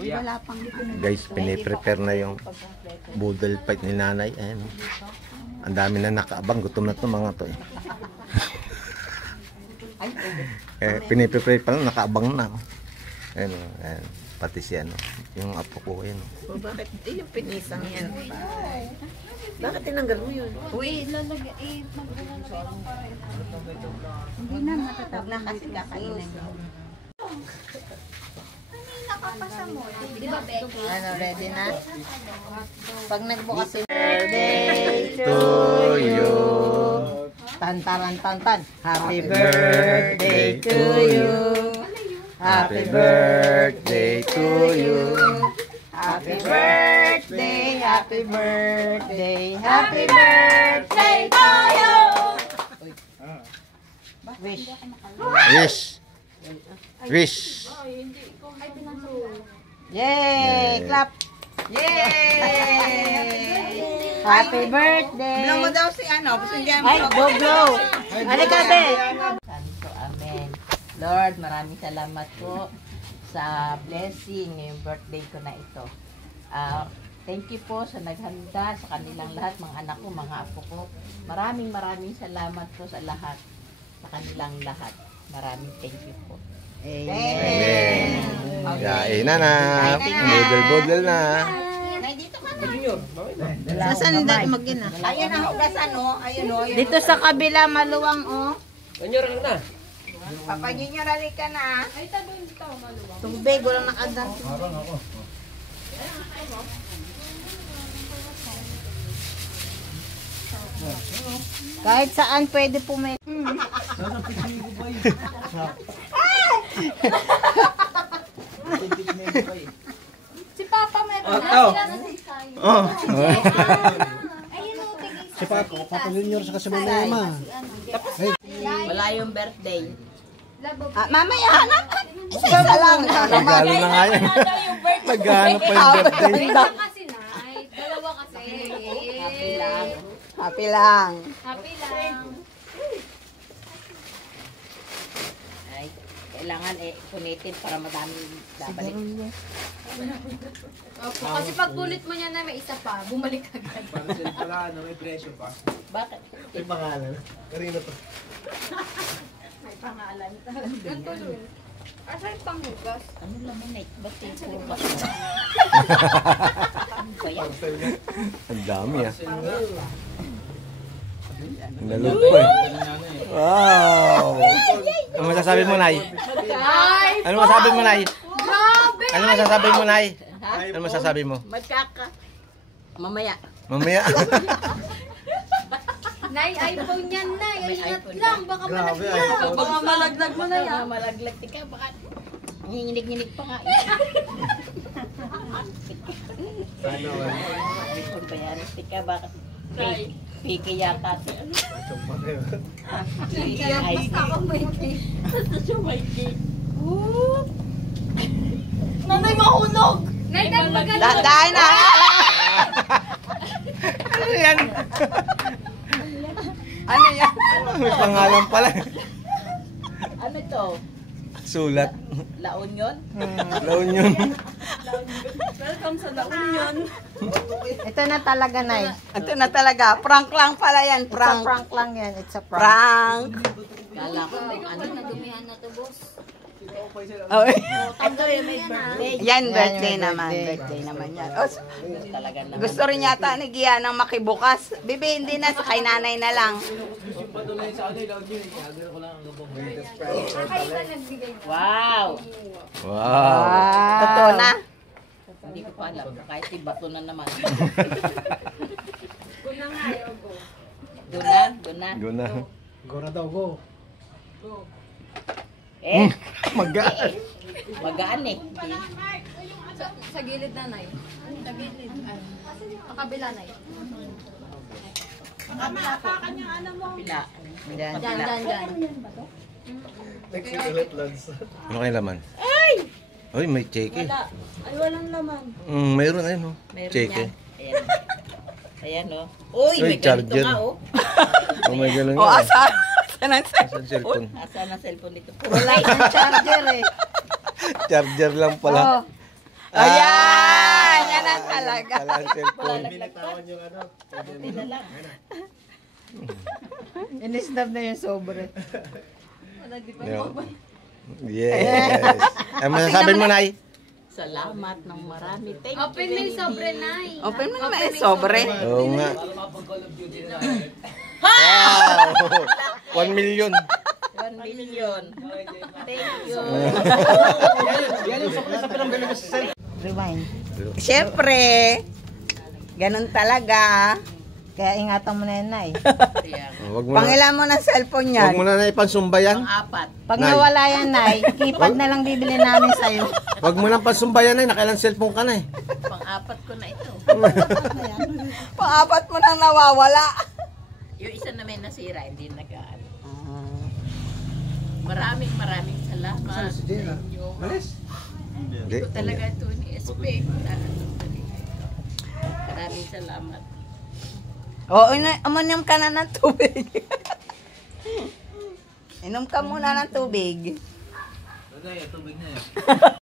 Wala pang Guys, piniprepare na yung boodle fight ni nanay. Ayan. Ang dami na nakaabang. Gutom na to mga to eh. Piniprepare pa lang, nakaabang na. Ayan, ayan. Pati si ano, yung apo ko. Ayan. Bakit yung pinisang yan? Bakit tinanggal mo yun? Uy, lalagay. Hindi na matatapos na kasi kakainin mo. Nakapasa mo. Di ba, Becky? Ano, ready na? Pag nagbukas yung birthday to you. Tantaran tantan. Happy birthday to you. Happy birthday to you. Happy birthday, happy birthday, happy birthday to you. Wish. Wish. Wish. Yay! Clap! Yay! Happy birthday! Blow mo daw si ano. Ay, go blow! Halika, be! Santo, amen. Lord, maraming salamat po sa blessing ngayong birthday ko na ito. Thank you po sa naghanda sa kanilang lahat, mga anak ko, mga apo ko. Maraming salamat po sa lahat, sa kanilang lahat. Maraming thank you po. Amen. Yain na na. Boodle na. Saan dito mag-ina? Ayun ang hugasan, oh. Ayun, oh. Dito sa kabila, maluwang, oh. Junior lang na. Papa Junior, ka na. Ay, tabi dito, maluwang. Tubig, walang nakadan. Harang ako. Kahit saan pwede po may... Si Papa meron na. Sila na si Sayo. Ayun o, tigay Si Papa Junior sa kasama na yama. Wala yung birthday. Labo. Mamaya, hanap. Isa lang. Nagalo na nga yan. Nagano pa yung birthday. Isa kasi, Nay. Dalawa kasi. Happy lang. Happy lang. Happy lang. Ay, kailangan punitin para madami babalik. Opo, kasi pag pulit mo niya na may isa pa, bumalik agad. Para sila pala, may presyo pa. Bakit? May pangalan. Karina to. May pangalan. Ganito yun. Asa yung panghugas? Ano lang yun? Ba't yung puro baso? Ano ba yan? Ang dami ah. Nalog pa eh. Wow! Ano masasabi mo, Nay? Ano masasabi mo, Nay? Grabe! Ano masasabi mo, Nay? Ano masasabi mo? Magkaka. Mamaya. Mamaya. Nay, iPhone yan, Nay. May Ingat iPhone lang, ba? baka malaglag. Baka malaglag mo na yan. Malaglag. Tika, baka nanginginig-nginig pa nga. Sana wala. iPhone ba yan? Tika, baka Piki yata. Ano? Piki Ako may cake. Basta siya may cake. Nanay, mahulog! Nay, nagmagaling. Dahil na! Ano yan? Ano yan? May pangalan pala. Ano ito? Sulat. La Union? Laon yun. Welcome sa La Union. Ito na talaga, Nay. Ito na talaga. Prank lang pala yan. Prank. Prank lang yan. It's a prank. Kala ko, ano na dumihan na to, boss. Oh, ito yung may birthday. Yan, birthday naman. Birthday naman yan. Gusto rin yata ni Gia ng makibukas. Bibi, hindi na. Kay nanay na lang. Wow. Wow. Totoo na? Hindi ko pa alam. Kahit bato na naman. Guna. Guna. Go na daw, go. Magaan. Magaan eh. Sa gilid na, Nay. Sa gilid. Sa kabila, Nay. Pila. Diyan. Next week ulit, Lance. Ano kayo laman? Ay! Uy, may cheque. Ay, walang laman. Mayroon ayun, no? Meron Cheque. yan. Ayan, oh. Uy, Uy, may ganito charger. nga, oh. Oh, may gano'n O, nga. asa? Saan ang Sa cellphone. Asa na cellphone dito? Wala yung charger eh. Charger lang pala. Oh. Ayan. talaga. Wala ang cellphone. Binitawan yung ano. In-snap na yung sobre. Yes. Ano masasabi mo, Nay? Salamat ng marami. Thank you. Open mo yung sobre, Nay. Open mo naman yung sobre. Oo nga. Wow! 1 million. 1 million. Thank you. Yan yung sa pinambili mo sa cell. Rewind. Siyempre, ganun talaga. Kaya ingatan mo na yan, Nay. Wag mo na, Pangilan mo ng cellphone wag yan. mo na ipansumba yan. Pag Nay. nawala yan, Nay, keypad na lang bibili namin sa'yo. Wag mo na pansumba yan, Nay. Nakailang cellphone ka na eh. Pang-apat ko na ito. Pang-apat mo nang nawawala. Yung isa na may nasira, hindi nag-ano. Maraming salamat sa inyo. Hindi. Ito talaga ito ni SP. Maraming salamat. Oo, uminom ka na ng tubig. Inom ka muna ng tubig. Tubig na yan.